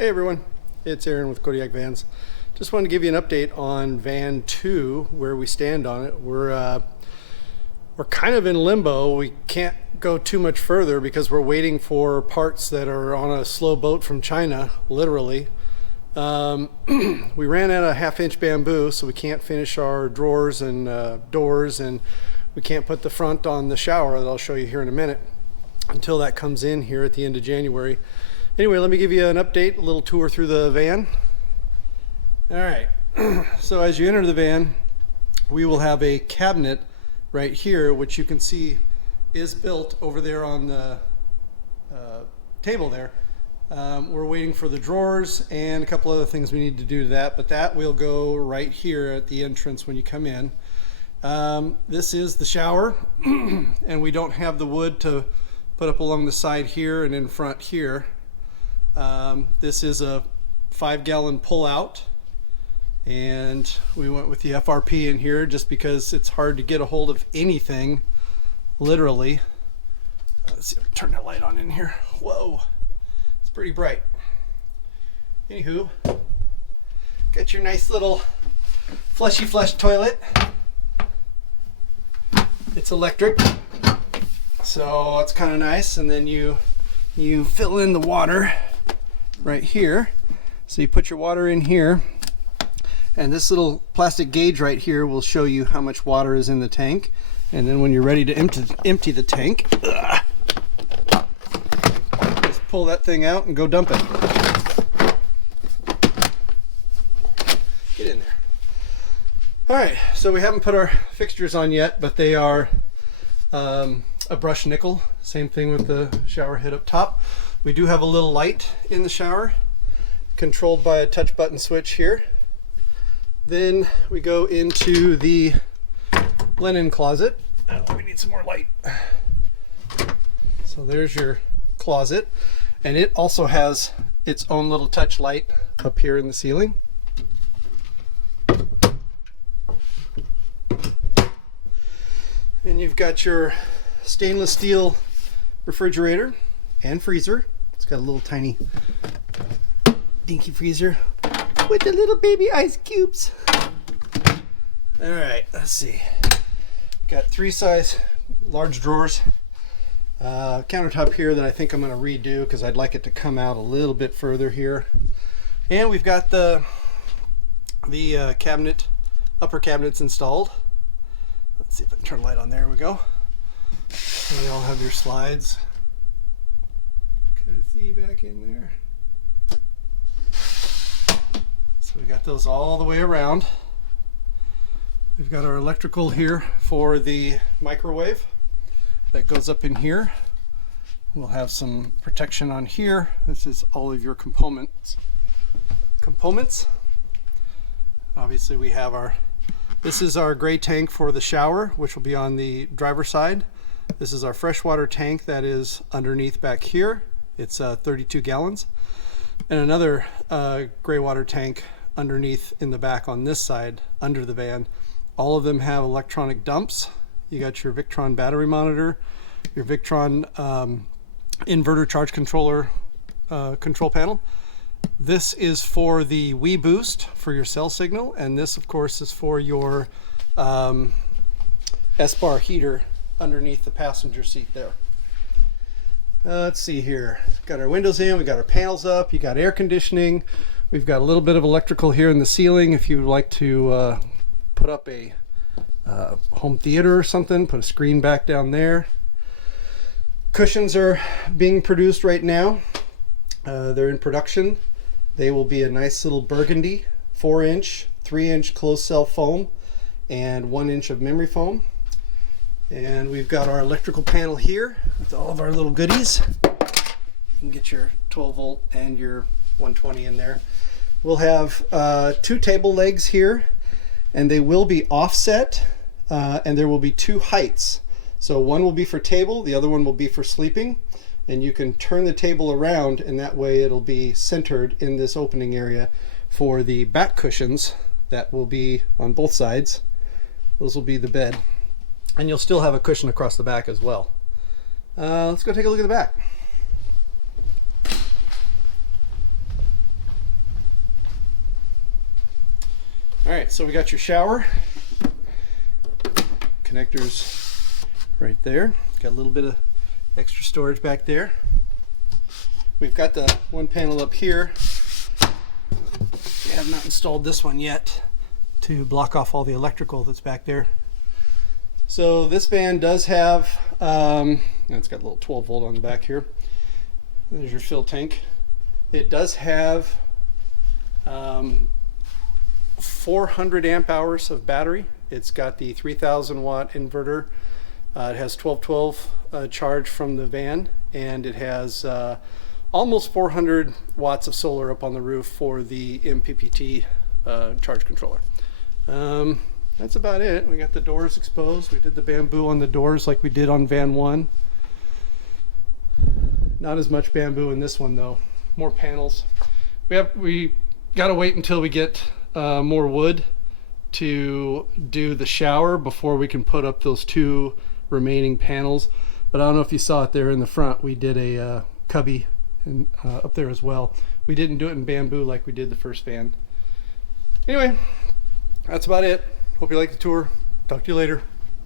Hey everyone, it's Aaron with Kodiak Vans. Just wanted to give you an update on van 2, where we stand on it. We're kind of in limbo. We can't go too much further because we're waiting for parts that are on a slow boat from China, literally. We ran out of 1/2-inch bamboo, so we can't finish our drawers and doors, and we can't put the front on the shower that I'll show you here in a minute until that comes in here at the end of January. Anyway, let me give you an update, a little tour through the van. All right, so as you enter the van, we will have a cabinet right here, which you can see is built over there on the table there. We're waiting for the drawers and a couple other things we need to do to that, but that will go right here at the entrance when you come in. This is the shower, and we don't have the wood to put up along the side here and in front here. This is a 5-gallon pull-out, and we went with the FRP in here just because it's hard to get a hold of anything, literally. Let's see if I can turn that light on in here. Whoa, it's pretty bright. Anywho, got your nice little fleshy flush toilet. It's electric, so it's kind of nice. And then you fill in the water right here. So you put your water in here, and this little plastic gauge right here will show you how much water is in the tank. And then when you're ready to empty the tank, just pull that thing out and go dump it. Get in there. All right, so we haven't put our fixtures on yet, but they are a brushed nickel. Same thing with the shower head up top. We do have a little light in the shower, controlled by a touch button switch here. Then we go into the linen closet. Oh, we need some more light. So there's your closet, and it also has its own little touch light up here in the ceiling. And you've got your stainless steel refrigerator and freezer. It's got a little tiny dinky freezer with the little baby ice cubes. All right, let's see. Got 3-size large drawers. Countertop here that I think I'm going to redo because I'd like it to come out a little bit further here. And we've got the cabinet, upper cabinets installed. Let's see if I can turn the light on. There we go. They all have their slides. Kind of see back in there. So we got those all the way around. We've got our electrical here for the microwave that goes up in here. We'll have some protection on here. This is all of your components. Obviously we have this is our gray tank for the shower, which will be on the driver's side. This is our freshwater tank that is underneath back here. It's 32 gallons. And another gray water tank underneath in the back on this side, under the van. All of them have electronic dumps. You got your Victron battery monitor, your Victron inverter charge controller control panel. This is for the Wii Boost for your cell signal, and this of course is for your S-bar heater underneath the passenger seat there. Let's see here. Got our windows in, we got our panels up, you got air conditioning. We've got a little bit of electrical here in the ceiling if you would like to put up a home theater or something, put a screen back down there. Cushions are being produced right now. They're in production. They will be a nice little burgundy, 4-inch, 3-inch closed cell foam, and 1 inch of memory foam. And we've got our electrical panel here with all of our little goodies. You can get your 12 volt and your 120 in there. We'll have 2 table legs here, and they will be offset, and there will be 2 heights. So one will be for table, the other one will be for sleeping. And you can turn the table around, and that way it'll be centered in this opening area for the back cushions that will be on both sides. Those will be the bed. And you'll still have a cushion across the back as well. Let's go take a look at the back. All right, so we got your shower connectors right there. Got a little bit of extra storage back there. We've got the one panel up here. We have not installed this one yet to block off all the electrical that's back there. So this van does have, it's got a little 12 volt on the back here. There's your fill tank. It does have 400 amp hours of battery. It's got the 3000 watt inverter. It has 1212 charge from the van, and it has almost 400 watts of solar up on the roof for the MPPT charge controller. That's about it. We got the doors exposed. We did the bamboo on the doors like we did on van 1. Not as much bamboo in this one though. More panels. We got to wait until we get more wood to do the shower before we can put up those 2 remaining panels. But I don't know if you saw it there in the front. We did a cubby up there as well. We didn't do it in bamboo like we did the first van. Anyway, that's about it. Hope you like the tour. Talk to you later.